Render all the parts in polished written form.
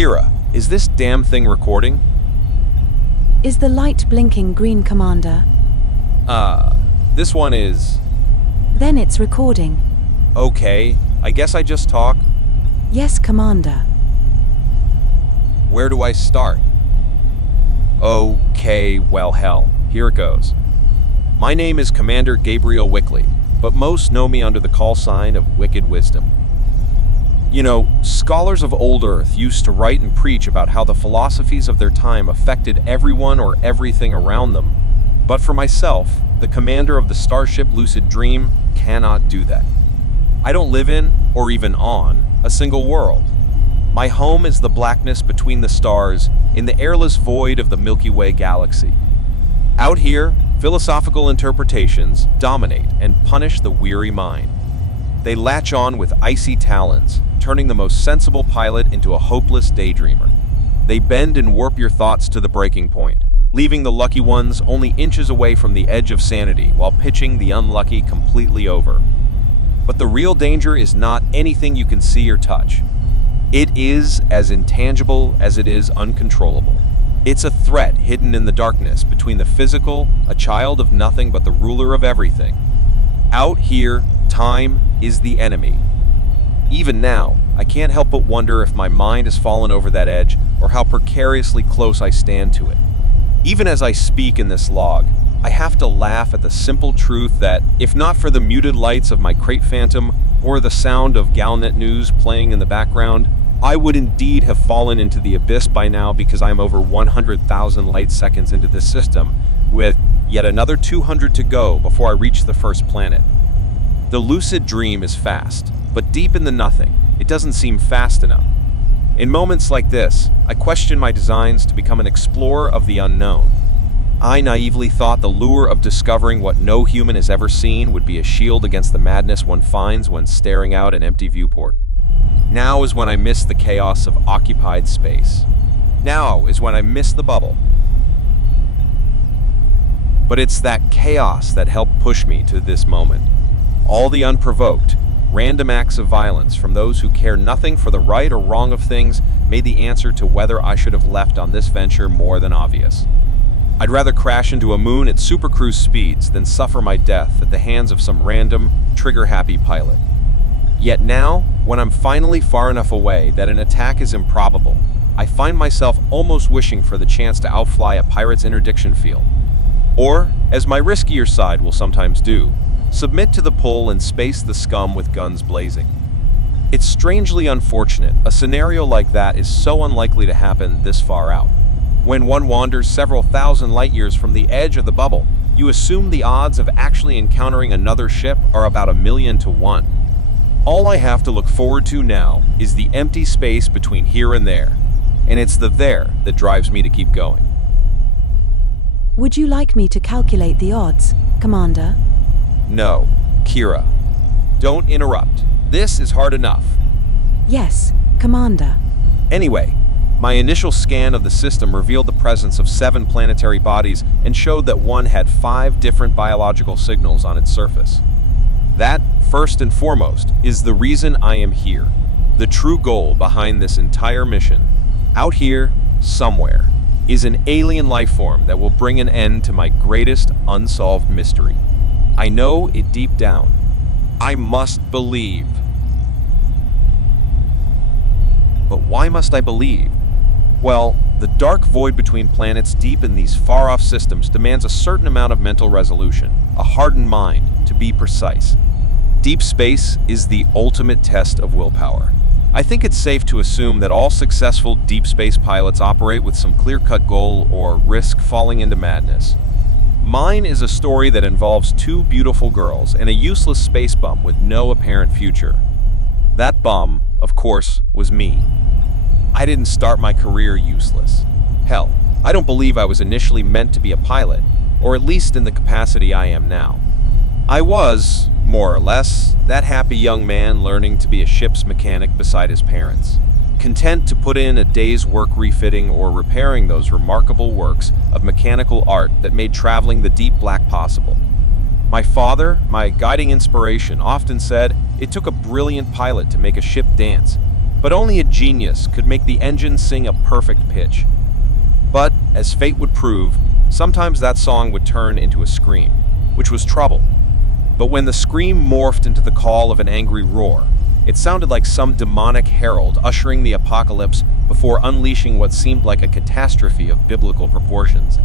Kira, is this damn thing recording? Is the light blinking green, Commander? This one is... Then it's recording. Okay, I guess I just talk. Yes, Commander. Where do I start? Okay, well hell, here it goes. My name is Commander Gabriel Wickley, but most know me under the call sign of Wicked Wisdom. You know, scholars of old Earth used to write and preach about how the philosophies of their time affected everyone or everything around them. But for myself, the commander of the starship Lucid Dream cannot do that. I don't live in, or even on, a single world. My home is the blackness between the stars in the airless void of the Milky Way galaxy. Out here, philosophical interpretations dominate and punish the weary mind. They latch on with icy talons, turning the most sensible pilot into a hopeless daydreamer. They bend and warp your thoughts to the breaking point, leaving the lucky ones only inches away from the edge of sanity while pitching the unlucky completely over. But the real danger is not anything you can see or touch. It is as intangible as it is uncontrollable. It's a threat hidden in the darkness between the physical, a child of nothing but the ruler of everything. Out here, time is the enemy. Even now, I can't help but wonder if my mind has fallen over that edge or how precariously close I stand to it. Even as I speak in this log, I have to laugh at the simple truth that, if not for the muted lights of my crate phantom or the sound of Galnet News playing in the background, I would indeed have fallen into the abyss by now because I am over 100,000 light seconds into this system, with yet another 200 to go before I reach the first planet. The lucid dream is fast, but deep in the nothing, it doesn't seem fast enough. In moments like this, I question my designs to become an explorer of the unknown. I naively thought the lure of discovering what no human has ever seen would be a shield against the madness one finds when staring out an empty viewport. Now is when I miss the chaos of occupied space. Now is when I miss the bubble. But it's that chaos that helped push me to this moment. All the unprovoked, random acts of violence from those who care nothing for the right or wrong of things made the answer to whether I should have left on this venture more than obvious. I'd rather crash into a moon at supercruise speeds than suffer my death at the hands of some random, trigger-happy pilot. Yet now, when I'm finally far enough away that an attack is improbable, I find myself almost wishing for the chance to outfly a pirate's interdiction field. Or, as my riskier side will sometimes do, submit to the pull and space the scum with guns blazing. It's strangely unfortunate a scenario like that is so unlikely to happen this far out. When one wanders several thousand light years from the edge of the bubble, you assume the odds of actually encountering another ship are about 1,000,000 to 1. All I have to look forward to now is the empty space between here and there, and it's the there that drives me to keep going. Would you like me to calculate the odds, Commander? No, Kira. Don't interrupt. This is hard enough. Yes, Commander. Anyway, my initial scan of the system revealed the presence of 7 planetary bodies and showed that one had 5 different biological signals on its surface. That, first and foremost, is the reason I am here. The true goal behind this entire mission, out here, somewhere, is an alien life form that will bring an end to my greatest unsolved mystery. I know it deep down. I must believe. But why must I believe? Well, the dark void between planets deep in these far-off systems demands a certain amount of mental resolution, a hardened mind, to be precise. Deep space is the ultimate test of willpower. I think it's safe to assume that all successful deep space pilots operate with some clear-cut goal or risk falling into madness. Mine is a story that involves 2 beautiful girls and a useless space bum with no apparent future. That bum, of course, was me. I didn't start my career useless. Hell, I don't believe I was initially meant to be a pilot, or at least in the capacity I am now. I was, more or less, that happy young man learning to be a ship's mechanic beside his parents, content to put in a day's work refitting or repairing those remarkable works of mechanical art that made traveling the deep black possible. My father, my guiding inspiration, often said it took a brilliant pilot to make a ship dance, but only a genius could make the engine sing a perfect pitch. But, as fate would prove, sometimes that song would turn into a scream, which was trouble. But when the scream morphed into the call of an angry roar, it sounded like some demonic herald ushering the apocalypse before unleashing what seemed like a catastrophe of biblical proportions.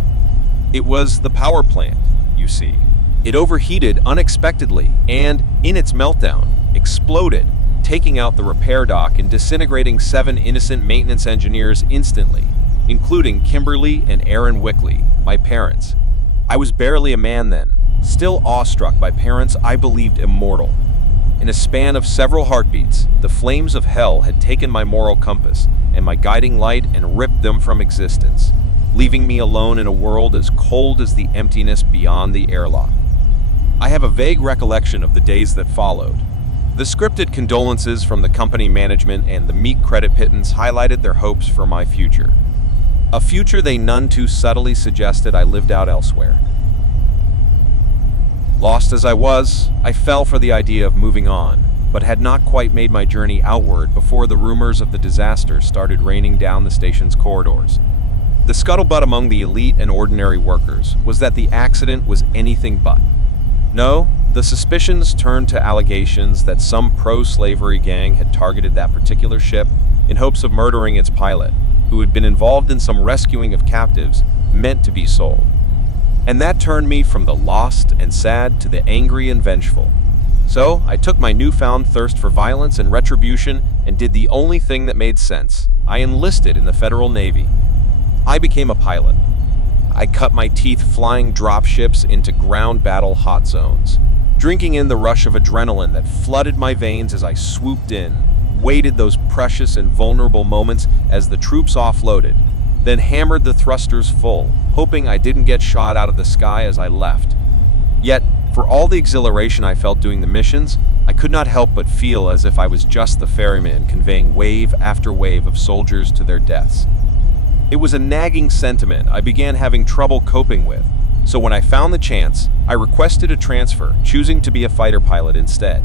It was the power plant, you see. It overheated unexpectedly and, in its meltdown, exploded, taking out the repair dock and disintegrating 7 innocent maintenance engineers instantly, including Kimberly and Aaron Wickley, my parents. I was barely a man then, still awestruck by parents I believed immortal. In a span of several heartbeats, the flames of hell had taken my moral compass and my guiding light and ripped them from existence, leaving me alone in a world as cold as the emptiness beyond the airlock. I have a vague recollection of the days that followed. The scripted condolences from the company management and the meek credit pittance highlighted their hopes for my future. A future they none too subtly suggested I lived out elsewhere. Lost as I was, I fell for the idea of moving on, but had not quite made my journey outward before the rumors of the disaster started raining down the station's corridors. The scuttlebutt among the elite and ordinary workers was that the accident was anything but. No, the suspicions turned to allegations that some pro-slavery gang had targeted that particular ship in hopes of murdering its pilot, who had been involved in some rescuing of captives meant to be sold. And that turned me from the lost and sad to the angry and vengeful. So I took my newfound thirst for violence and retribution and did the only thing that made sense. I enlisted in the Federal Navy. I became a pilot. I cut my teeth flying dropships into ground battle hot zones, drinking in the rush of adrenaline that flooded my veins as I swooped in, waited those precious and vulnerable moments as the troops offloaded, then hammered the thrusters full, hoping I didn't get shot out of the sky as I left. Yet, for all the exhilaration I felt doing the missions, I could not help but feel as if I was just the ferryman conveying wave after wave of soldiers to their deaths. It was a nagging sentiment I began having trouble coping with, so when I found the chance, I requested a transfer, choosing to be a fighter pilot instead.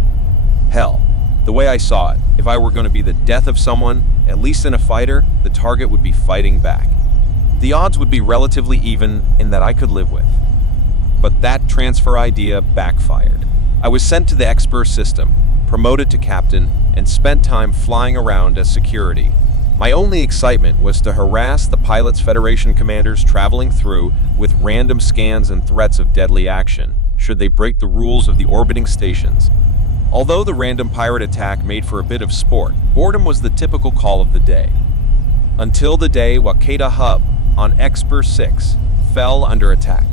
Hell, the way I saw it, if I were going to be the death of someone, at least in a fighter, the target would be fighting back. The odds would be relatively even in that I could live with. But that transfer idea backfired. I was sent to the Expert system, promoted to captain, and spent time flying around as security. My only excitement was to harass the Pilots Federation commanders traveling through with random scans and threats of deadly action, should they break the rules of the orbiting stations. Although the random pirate attack made for a bit of sport, boredom was the typical call of the day. Until the day Wakeda Hub on Expert 6 fell under attack.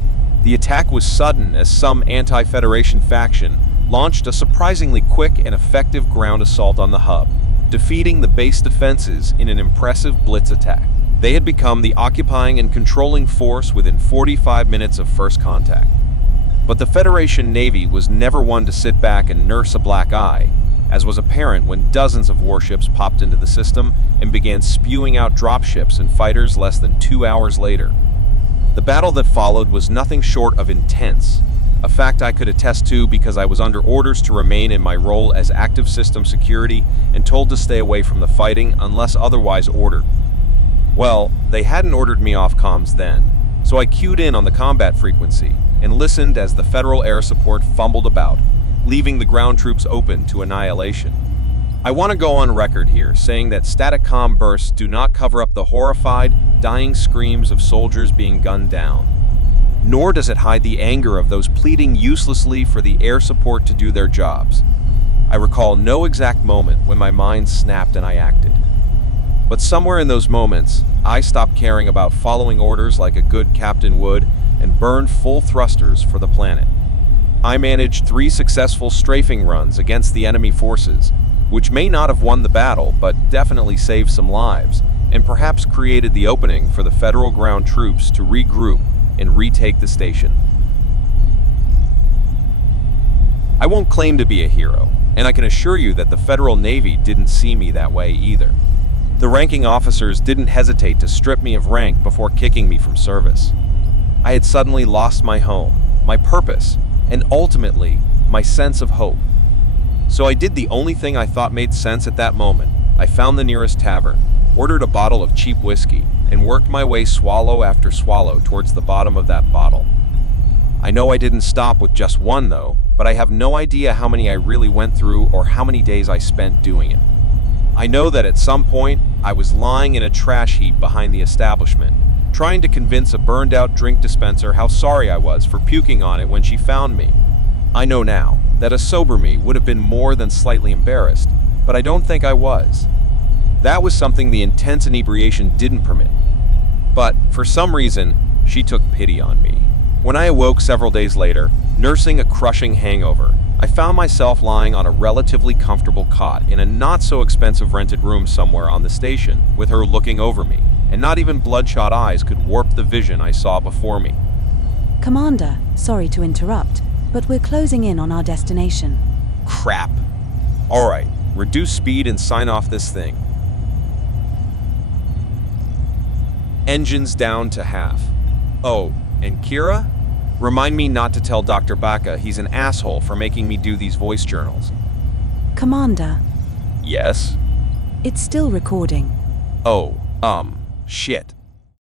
The attack was sudden as some anti-Federation faction launched a surprisingly quick and effective ground assault on the hub, defeating the base defenses in an impressive blitz attack. They had become the occupying and controlling force within 45 minutes of first contact. But the Federation Navy was never one to sit back and nurse a black eye, as was apparent when dozens of warships popped into the system and began spewing out dropships and fighters less than 2 hours later. The battle that followed was nothing short of intense, a fact I could attest to because I was under orders to remain in my role as active system security and told to stay away from the fighting unless otherwise ordered. Well, they hadn't ordered me off comms then, so I cued in on the combat frequency and listened as the Federal air support fumbled about, leaving the ground troops open to annihilation. I want to go on record here saying that static comm bursts do not cover up the horrified, dying screams of soldiers being gunned down. Nor does it hide the anger of those pleading uselessly for the air support to do their jobs. I recall no exact moment when my mind snapped and I acted. But somewhere in those moments, I stopped caring about following orders like a good captain would and burned full thrusters for the planet. I managed 3 successful strafing runs against the enemy forces, which may not have won the battle, but definitely saved some lives, and perhaps created the opening for the Federal ground troops to regroup and retake the station. I won't claim to be a hero, and I can assure you that the Federal Navy didn't see me that way either. The ranking officers didn't hesitate to strip me of rank before kicking me from service. I had suddenly lost my home, my purpose, and ultimately, my sense of hope. So I did the only thing I thought made sense at that moment, I found the nearest tavern, ordered a bottle of cheap whiskey, and worked my way swallow after swallow towards the bottom of that bottle. I know I didn't stop with just one though, but I have no idea how many I really went through or how many days I spent doing it. I know that at some point, I was lying in a trash heap behind the establishment, trying to convince a burned-out drink dispenser how sorry I was for puking on it when she found me. I know now that a sober me would have been more than slightly embarrassed, but I don't think I was. That was something the intense inebriation didn't permit. But, for some reason, she took pity on me. When I awoke several days later, nursing a crushing hangover, I found myself lying on a relatively comfortable cot in a not-so-expensive rented room somewhere on the station, with her looking over me, and not even bloodshot eyes could warp the vision I saw before me. Commander, sorry to interrupt, but we're closing in on our destination. Crap. Alright, reduce speed and sign off this thing. Engines down to half. Oh, and Kira? Remind me not to tell Dr. Baka he's an asshole for making me do these voice journals. Commander, Yes? it's still recording. Oh, shit.